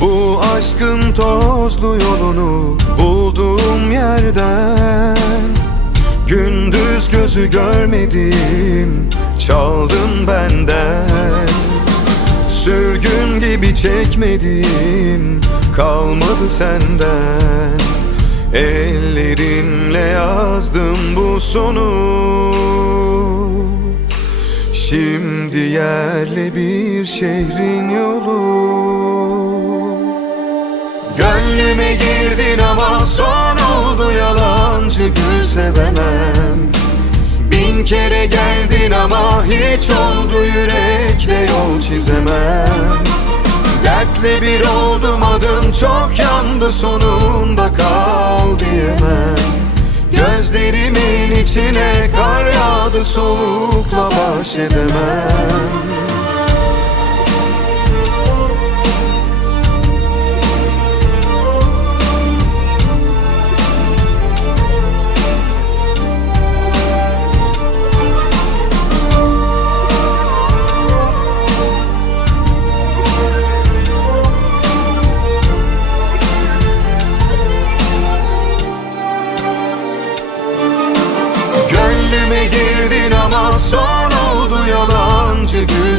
Bu aşkın tozlu yolunu bulduğum yerden Gündüz gözü görmedim çaldın benden. Sürgün gibi çekmedim kalmadı senden. Ellerimle yazdım bu sonu. Şimdi yerli bir şehrin yolu Gönlüme girdin ama son oldu yalancı gül sevemem Bin kere geldin ama hiç oldu yürekle yol çizemem. Dertle bir oldum adım çok yandı sonunda kal diyemem. Gözlerimin içine kar yağdı soğukla baş edemem